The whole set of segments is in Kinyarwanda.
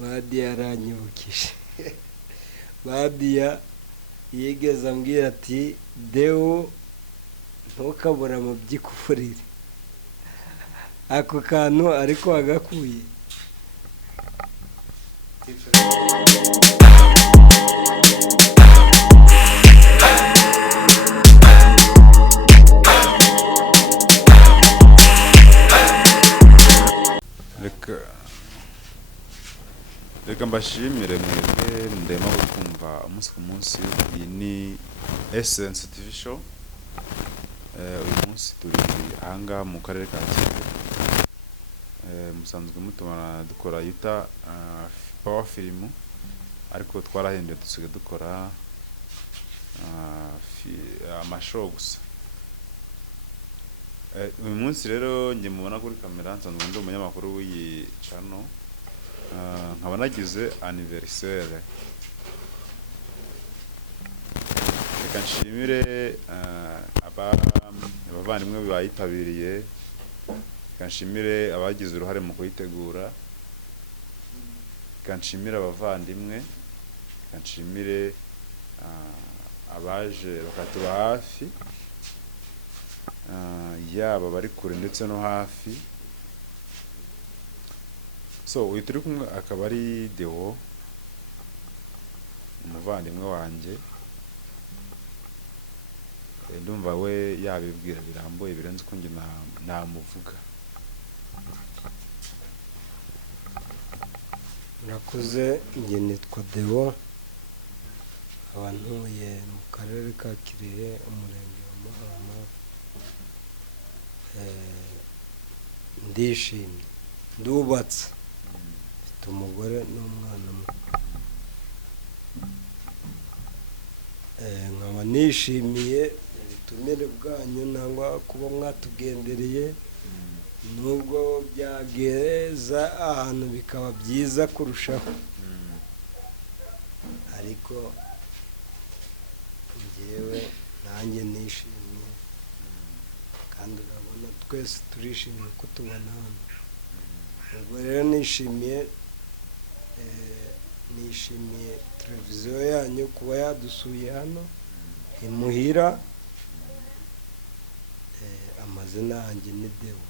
Badiya yaranyibukije. Badiya yigeze ambwira ati Deo ntukabura mu by'ikufurire. Ako kantu ariko agakuye. Reka mbashimire mwebwe ndema kumva umunsi ku munsi. Iyi ni Essence TV show. Uyu munsi turi ahangaha mu karere ka Kigali. Musanzwe mutuma dukora yuta power film, ariko twarahinduye dusigaye dukora amashow gusa. Uyu munsi rero njye mubona kuri kamera nsanzwe ndi umunyamakuru w'iyi channel. Nkaba nagize anniversaire. Reka nshimire abavandimwe bayitabiriye. Reka nshimire abagize uruhare mu kuyitegura. Reka nshimire abavandimwe. Reka nshimire abaje bakatuba hafi, yaba bari kure ndetse no hafi. So uyu turi kumwe akaba ari Deo, umuvandimwe wanjye. Ndumva we yabibwira birambuye birenze uko njye namuvuga. Murakoze, njye nitwa Deo, nkaba ntuye mu karere ka Kirehe, umurenge wa Mahama. Ndishimye, ndubatse, mfite umugore n'umwana muto. Nkaba nishimiye ubutumire bwanyu nangwa kuba mwatugendereye, nubwo byageza ahantu bikaba byiza kurushaho, ariko njyewe nanjye nishimiye, kandi urabona twese turishimiye ko tubona hano. Ubwo rero nishimiye televiziyo yanyu kuba yadusuye hano imuhira. Amazina yanjye ni Deo.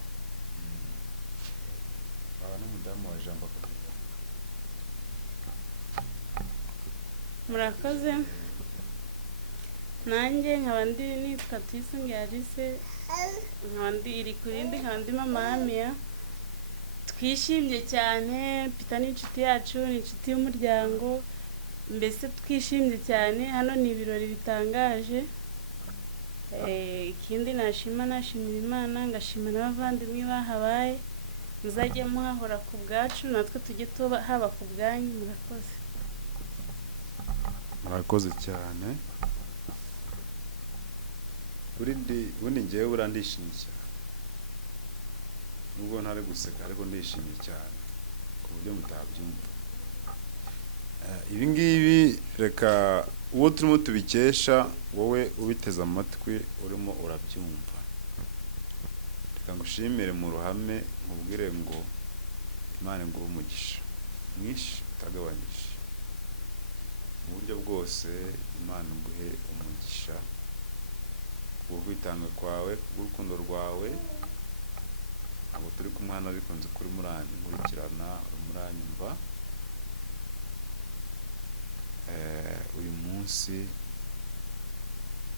Murakoze, nanjye nkaba nitwa Yarishyushye, nkaba iri kurindi, nkaba ndi mama Amiya. Twishimye cyane, Peter ni inshuti yacu, ni inshuti y'umuryango, mbese twishimye cyane. Hano ni ibirori bitangaje. Ikindi nashimira Imana, ngashima n'abavandimwe bahabaye. Muzajye muhahora ku bwacu, natwe tujye haba ku bwanyu. Murakoze. Murakoze cyane. Ubundi njyewe urandishimye cyane, nubwo ntari guseka ariko ndishimye cyane ku buryo mutabyumva. Ibi ngibi reka uwo turimo tubikesha, wowe ubiteze amatwi urimo urabyumva. Reka ngushimire mu ruhame, nkubwire ngo Imana nguhe umugisha mwinshi utagabanyije mu buryo bwose. Imana nguhe umugisha ku kwitanga kwawe, ku rukundo rwawe. Abo turi kumwe hano ariko nzi kuri nkurikirana, muranyumva. Uyu munsi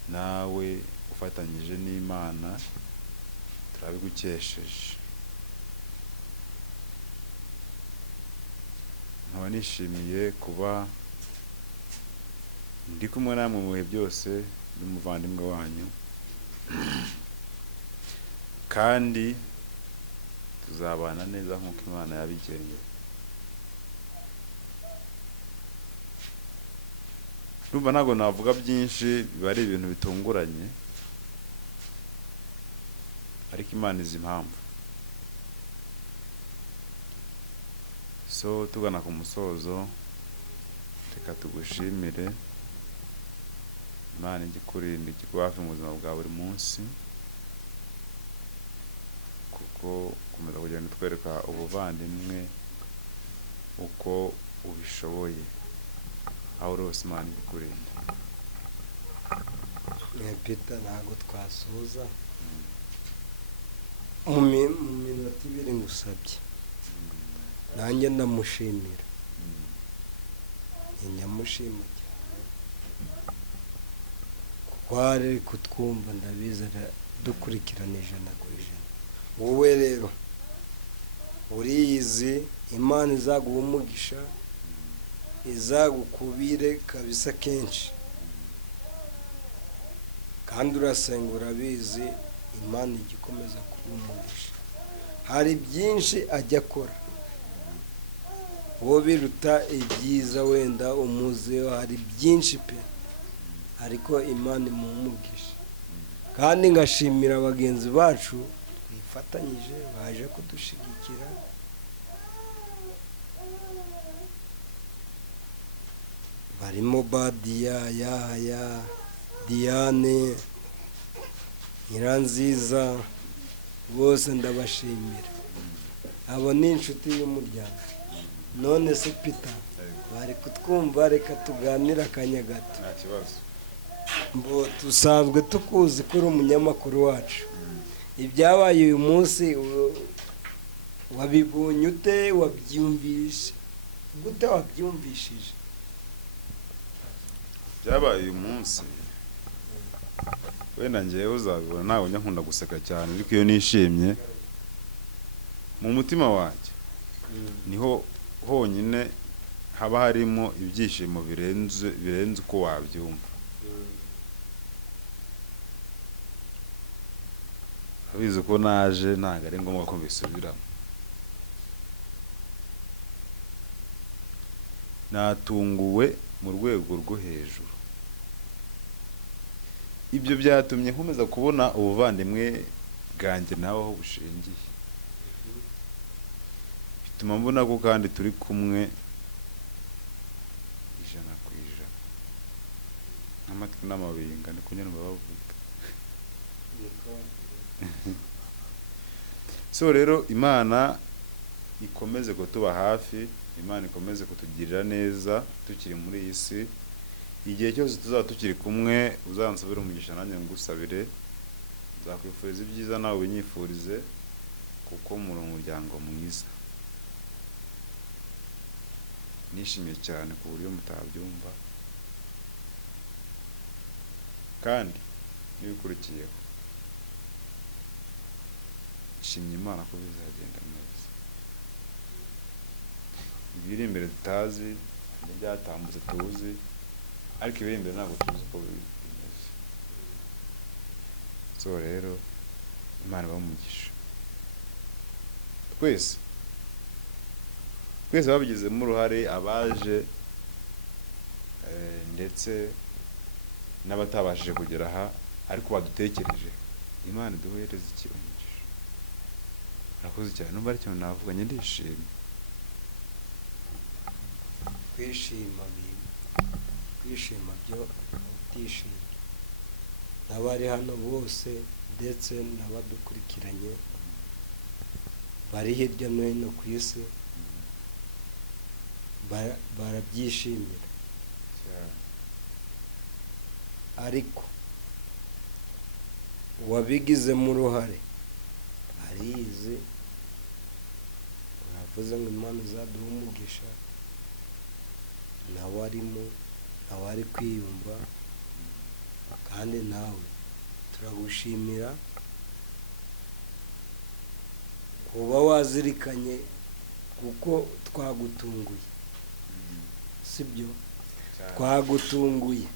nawe ufatanyije n'Imana turabigukesheje. Nkaba nishimiye kuba ndi kumwe namwe mu bihe byose, n'umuvandimwe wanyu, kandi tuzabana neza nk'uko Imana yabigennye. Ndumva ntabwo navuga byinshi, biba ari ibintu bitunguranye, ariko Imana izi impamvu. So tugana ku musozo, reka tugushimire. Imana igikurinda, ikikuba hafi mu buzima bwa buri munsi, kuko komeza kugenda utwereka ubuvandimwe, uko ubishoboye aho rwose Imana ibikurinde. Peter ntabwo twasuza mu minota ibiri ngusabye, nanjye ndamushimira, nyamushima cyane kuko ari kutwumva, ndabizera dukurikirana 100%. wowe rero uriyizi, Imana izaguha umugisha, izagukubire kabisa kenshi, kandi urasenga urabizi, Imana igikomeza kuba umugisha. Hari byinshi ajya akora wowe biruta ibyiza wenda umuzeho, hari byinshi pe, ariko Imana imuha umugisha. Kandi ngashimira bagenzi bacu twifatanyije baje kudushigikira, barimo Badiya, Yahaya, Diane, Nyiranziza, bose ndabashimira. Abo ni inshuti y'umuryango. None se Peter, bari kutwumva, reka tuganire akanya gato. Nta kibazo. Mbo tusanzwe tukuzi ko uri umunyamakuru wacu. Ibyabaye uyu munsi wabibonye ute, wabyumvishe gute, wabyumvishije? Byabaye uyu munsi, wenda njyewe uzabibona, ntabwo njya nkunda guseka cyane, ariko iyo nishimye mu mutima wanjye niho honyine haba harimo ibyishimo birenze uko wabyumva. Abizi ko naje ntabwo ari ngombwa ko mbisubiramo. Natunguwe mu rwego rwo hejuru. Ibyo byatumye nkomeza kubona ubuvandimwe bwanjye nawe aho bushingiye, bituma mbona ko kandi turi kumwe 100%, n'amatwi n'amabinga niko nyine bavuga. So rero Imana ikomeze kutuba hafi, Imana ikomeze kutugirira neza tukiri muri iyi si. Igihe cyose tuzaba tukiri kumwe, uzansabire umugisha nanjye ngusabire, nzakwifuriza ibyiza nawe ubinyifurize, kuko muri umuryango mwiza. Nishimiye cyane ku buryo mutabyumva, kandi n'ibikurikiyeho nshimye Imana ko bizagenda neza. Ibiri imbere tutazi, n'ibyatambutse tuzi, ariko ibiri imbere ntabwo tuzi uko bimeze. So rero Imana ibahe umugisha. Twese babigizemo uruhare, abaje ndetse n'abatabashije kugera aha ariko badutekereje. Imana iduhereze umugisha. Murakoze cyane. Numva ari ikintu navuganye, ndishimye. Kwishima byo utishimye. N'abari hano bose ndetse n'abadukurikiranye bari hirya no hino ku isi barabyishimira, ariko uwabigizemo uruhare arizi. Uravuze ngo Imana izaduha umugisha, nawe arimo, nawe ari kwiyumva, kandi nawe turagushimira kuba wazirikanye, kuko twagutunguye, sibyo? Twagutunguye,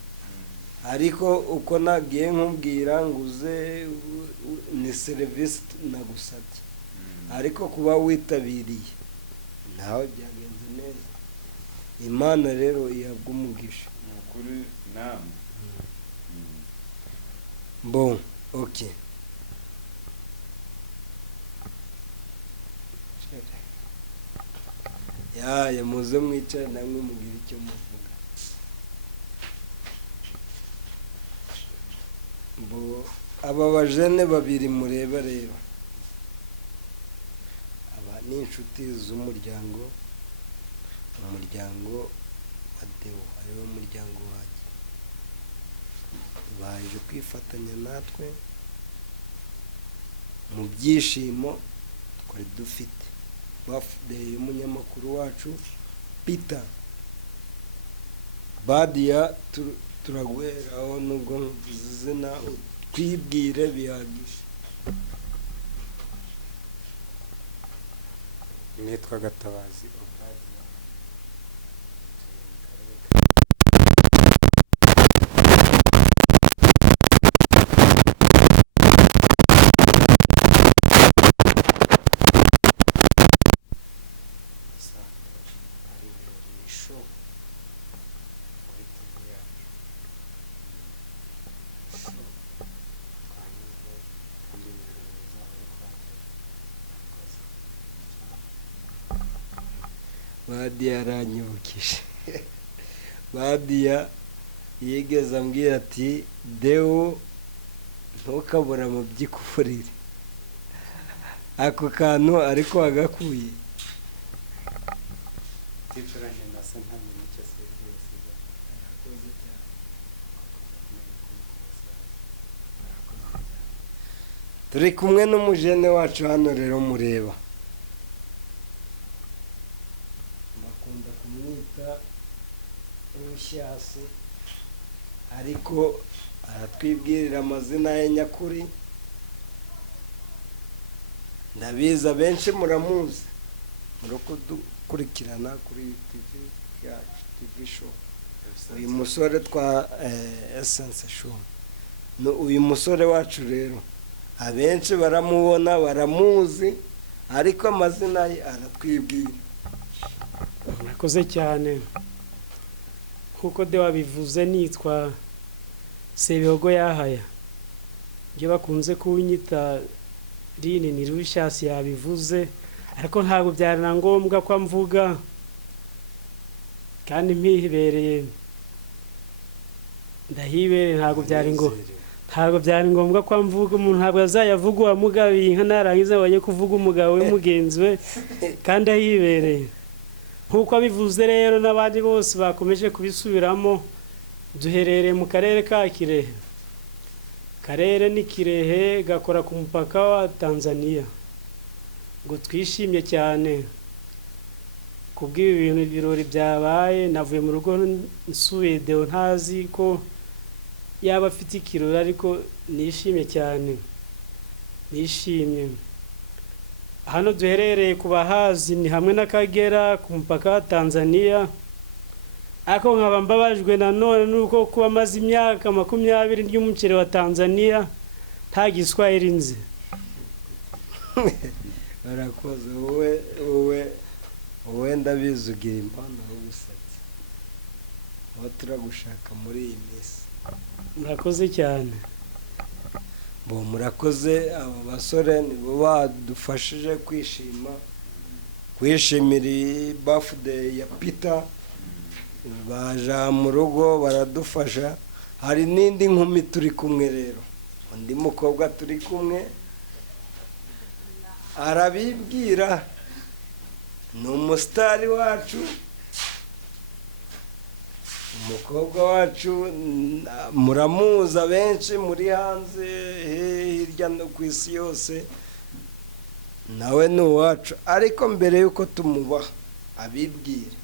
ariko uko nagiye nkubwira ngo uze ni serivisi nagusabye, ariko kuba witabiriye nawe byagenze neza. Imana rero ihabwa umugisha. Ni ukuri namwe. Bon, okay. Muze mwicare namwe mubwire icyo muvuga. Aba bajene babiri mureba rero, aba ni inshuti z'umuryango, umuryango wa Deo ariwo muryango wanjye baje kwifatanya natwe mu byishimo twari dufite. Birthday y'umunyamakuru wacu Peter Badia, turaguheraho nubwo nkuvuze izina twibwire bihagije. nitwa Gatabazi Badia yaranyibukije. Badia yigeze ambwira ati Deo ntukabura mu by'ikufurire. Ako kantu ariko wagakuye. ticaranye na se ntamenye icyo se yose turi kumwe n'umujene wacu hano rero mureba, bakunda kumwita Rushyashye ariko aratwibwirira amazina ye nyakuri. Ndabizi abenshi muramuzi, muri kudukurikirana kuri TV yacu, TV show. Uyu musore twa Essence show, uyu musore wacu rero abenshi baramubona baramuzi ariko amazina ye aratwibwira. murakoze cyane. Nkuko Deo wabivuze, nitwa Sebihogo Yahaya, ibyo bakunze kunyita Rini ni Rushyashye yabivuze, ariko ntabwo byari na ngombwa ko mvuga kandi mpibereye ndahibereye. Ntabwo byari ngombwa ko mvuga. Umuntu ntabwo azayavuga uwamugabiye inka narangiza wajye kuvuga umugabo we mugenzi we kandi ahibereye. Nkuko abivuze rero n'abandi bose bakomeje kubisubiramo, duherereye mu karere ka Kirehe. Karere ni Kirehe, gakora ku mupaka wa Tanzania. Ngo twishimye cyane kubw'ibi bintu ibirori byabaye. Navuye mu rugo nsubiye Deo ntazi ko yaba afite ikirori, ariko nishimye cyane, nishimye. Hano duherereye ku bahazi ni hamwe n'Akagera ku mupaka wa Tanzania, ariko nkaba mbabajwe nanone nuko kuba maze imyaka 20 ry'umuceri wa Tanzania nta Giswahili nzi. Barakoze wowe ndabizugira impano y'ubusatsi, aho turagushaka muri iyi minsi. Murakoze cyane. Murakoze. Aba basore nibo badufashije kwishimira birthday ya Peter. Baja mu rugo baradufasha. Hari n'indi nkumi turi kumwe rero, undi mukobwa turi kumwe arabibwira, ni umusitari wacu, umukobwa wacu muramuza benshi muri hanze hirya no ku isi yose, nawe ni uwacu. Ariko mbere y'uko tumubaha abibwire,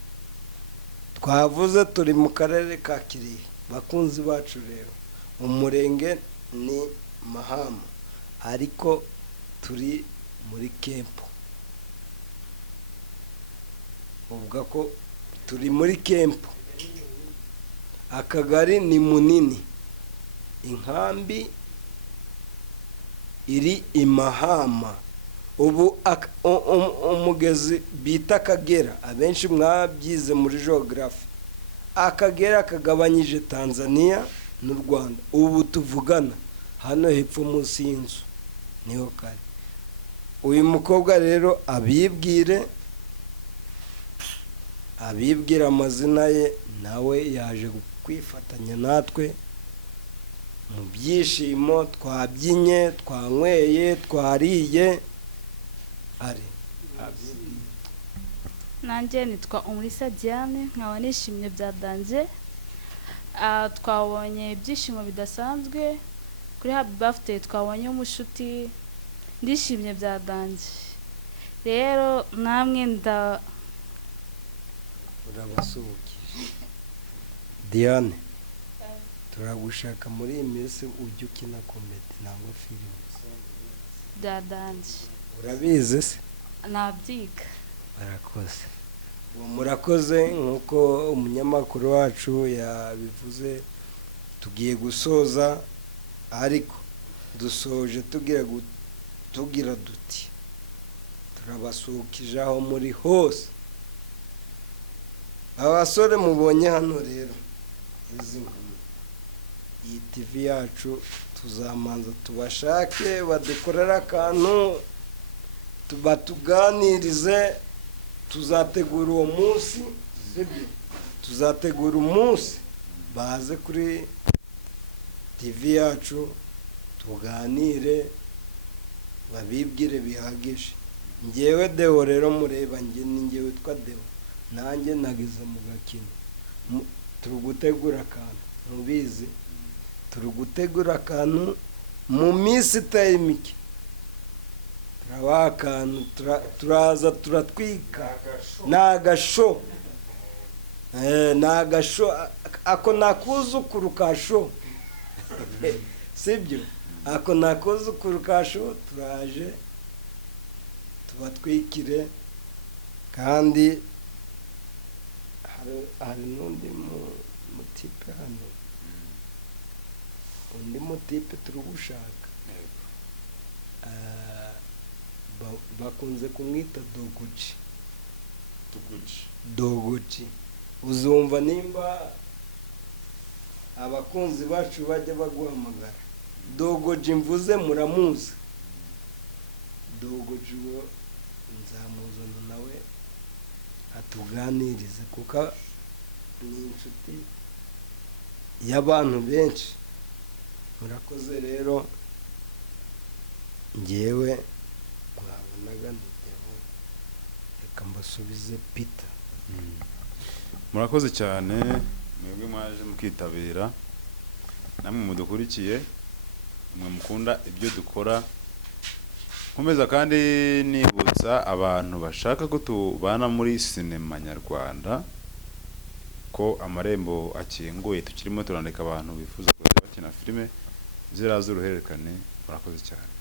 twavuze turi mu karere ka Kirehe. Bakunzi bacu rero, umurenge ni Mahama ariko turi muri kempo. Uvuga ko turi muri kempo. Akagari ni Munini, inkambi iri i Mahama. Ubu umugezi bita Akagera, abenshi mwabyize muri geography. Akagera kagabanyije Tanzania n'u Rwanda. Ubu tuvugana hano hepfo munsi y'inzu niho kari. Uyu mukobwa rero abibwire amazina ye, nawe yaje kwifatanya natwe mu byishimo. Twabyinye, twanyweye, twariye. nanjye nitwa Umulisa Diane nkaba nishimye byadanje. Twabonye ibyishimo bidasanzwe kuri happy birthday, twabonye umushuti, ndishimye byadanje. Rero namwe urabasuhukije. Diane, turagushaka muri iyi minsi ujya ukina komedi nangwa filime. byadanje. Urabizi se? Nabyiga. Barakoze. Murakoze nk'uko umunyamakuru wacu yabivuze, tugiye gusoza ariko dusoje tugira duti turabasuhukije aho muri hose. Abasore mubonye hano rero, izi nkumi, iyi TV yacu tuzamanza tubashake badukorera akantu batuganirize. Tuzategura uwo munsi, sibyo? Tuzategura umunsi baze kuri TV yacu tuganire, babibwire bihagije. Njyewe Deo rero mureba, njyewe witwa Deo, nanjye nagize mu gakino. Turi gutegura akantu, mubizi, turi gutegura akantu mu minsi itari mike. Turabaha akantu, turaza turatwika. Ni agasho, ako nakuzukuru ka sho, sibyo? Ako nakuzukuru ka sho, turaje tubatwikire. Kandi hari n'undi mutipe hano, undi mutipe turi gushaka, bakunze kumwita Doguci. Uzumva nimba abakunzi bacu bajya baguhamagara Doguci, mvuze muramuzi. Doguci nzamuzana nawe atuganirize kuko ni inshuti y'abantu benshi. Murakoze rero, njyewe mwabonaga niteho, reka mbasubize Peter. Murakoze cyane mwebwe mwaje mukitabira, namwe mudukurikiye, mwe mukunda ibyo dukora. Nkomeza kandi nibutsa abantu bashaka ko tubana muri sinema nyarwanda ko amarembo akinguye, tukirimo turandika abantu bifuza kuzajya bakina filime ziriya z'uruhererekane. Murakoze cyane.